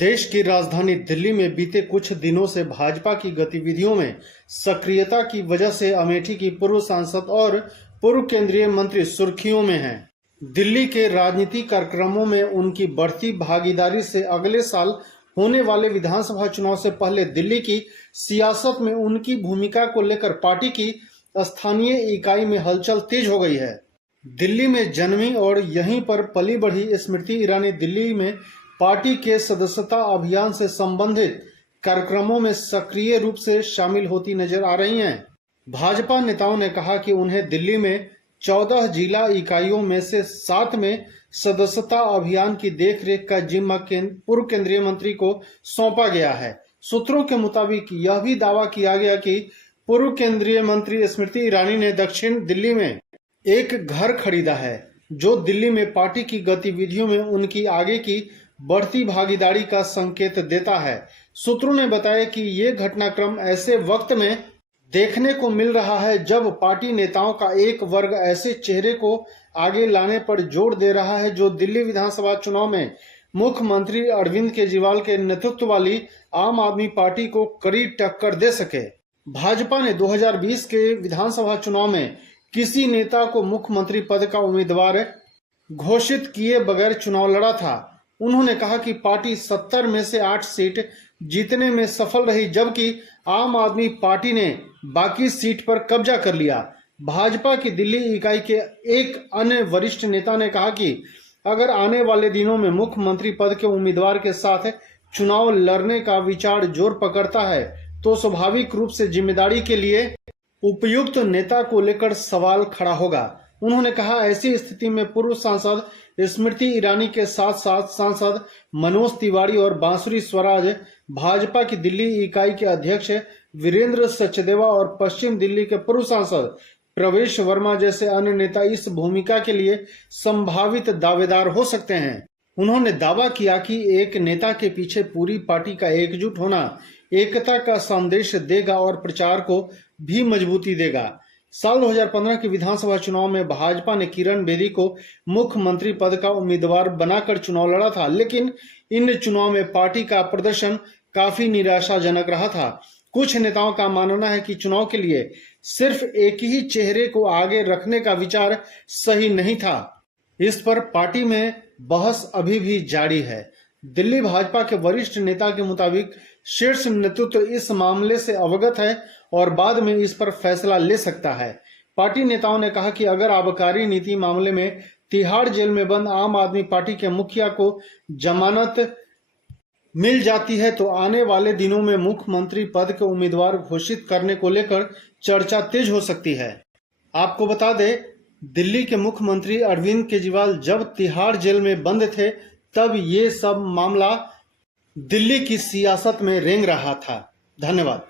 देश की राजधानी दिल्ली में बीते कुछ दिनों से भाजपा की गतिविधियों में सक्रियता की वजह से अमेठी की पूर्व सांसद और पूर्व केंद्रीय मंत्री सुर्खियों में हैं। दिल्ली के राजनीतिक कार्यक्रमों में उनकी बढ़ती भागीदारी से अगले साल होने वाले विधानसभा चुनाव से पहले दिल्ली की सियासत में उनकी भूमिका को लेकर पार्टी की स्थानीय इकाई में हलचल तेज हो गई है। दिल्ली में जन्मी और यहीं पर पली बढ़ी स्मृति ईरानी दिल्ली में पार्टी के सदस्यता अभियान से संबंधित कार्यक्रमों में सक्रिय रूप से शामिल होती नजर आ रही हैं। भाजपा नेताओं ने कहा कि उन्हें दिल्ली में 14 जिला इकाइयों में से 7 में सदस्यता अभियान की देखरेख का जिम्मा पूर्व केंद्रीय मंत्री को सौंपा गया है। सूत्रों के मुताबिक यह भी दावा किया गया कि पूर्व केंद्रीय मंत्री स्मृति ईरानी ने दक्षिण दिल्ली में एक घर खरीदा है, जो दिल्ली में पार्टी की गतिविधियों में उनकी आगे की बढ़ती भागीदारी का संकेत देता है। सूत्रों ने बताया कि ये घटनाक्रम ऐसे वक्त में देखने को मिल रहा है जब पार्टी नेताओं का एक वर्ग ऐसे चेहरे को आगे लाने पर जोर दे रहा है जो दिल्ली विधानसभा चुनाव में मुख्यमंत्री अरविंद केजरीवाल के नेतृत्व वाली आम आदमी पार्टी को कड़ी टक्कर दे सके। भाजपा ने 2020 के विधानसभा चुनाव में किसी नेता को मुख्यमंत्री पद का उम्मीदवार घोषित किए बगैर चुनाव लड़ा था। उन्होंने कहा कि पार्टी 70 में से 8 सीट जीतने में सफल रही, जबकि आम आदमी पार्टी ने बाकी सीट पर कब्जा कर लिया। भाजपा की दिल्ली इकाई के एक अन्य वरिष्ठ नेता ने कहा कि अगर आने वाले दिनों में मुख्यमंत्री पद के उम्मीदवार के साथ चुनाव लड़ने का विचार जोर पकड़ता है तो स्वाभाविक रूप से जिम्मेदारी के लिए उपयुक्त नेता को लेकर सवाल खड़ा होगा। उन्होंने कहा, ऐसी स्थिति में पूर्व सांसद स्मृति ईरानी के साथ साथ सांसद मनोज तिवारी और बांसुरी स्वराज, भाजपा की दिल्ली इकाई के अध्यक्ष वीरेंद्र सचदेवा और पश्चिम दिल्ली के पूर्व सांसद प्रवेश वर्मा जैसे अन्य नेता इस भूमिका के लिए संभावित दावेदार हो सकते हैं। उन्होंने दावा किया कि एक नेता के पीछे पूरी पार्टी का एकजुट होना एकता का संदेश देगा और प्रचार को भी मजबूती देगा। साल 2015 के विधानसभा चुनाव में भाजपा ने किरण बेदी को मुख्यमंत्री पद का उम्मीदवार बनाकर चुनाव लड़ा था, लेकिन इन चुनाव में पार्टी का प्रदर्शन काफी निराशाजनक रहा था। कुछ नेताओं का मानना है कि चुनाव के लिए सिर्फ एक ही चेहरे को आगे रखने का विचार सही नहीं था। इस पर पार्टी में बहस अभी भी जारी है। दिल्ली भाजपा के वरिष्ठ नेता के मुताबिक शीर्ष नेतृत्व इस मामले से अवगत है और बाद में इस पर फैसला ले सकता है। पार्टी नेताओं ने कहा कि अगर आबकारी नीति मामले में तिहाड़ जेल में बंद आम आदमी पार्टी के मुखिया को जमानत मिल जाती है तो आने वाले दिनों में मुख्यमंत्री पद के उम्मीदवार घोषित करने को लेकर चर्चा तेज हो सकती है। आपको बता दें, दिल्ली के मुख्यमंत्री अरविंद केजरीवाल जब तिहाड़ जेल में बंद थे तब ये सब मामला दिल्ली की सियासत में रेंग रहा था। धन्यवाद।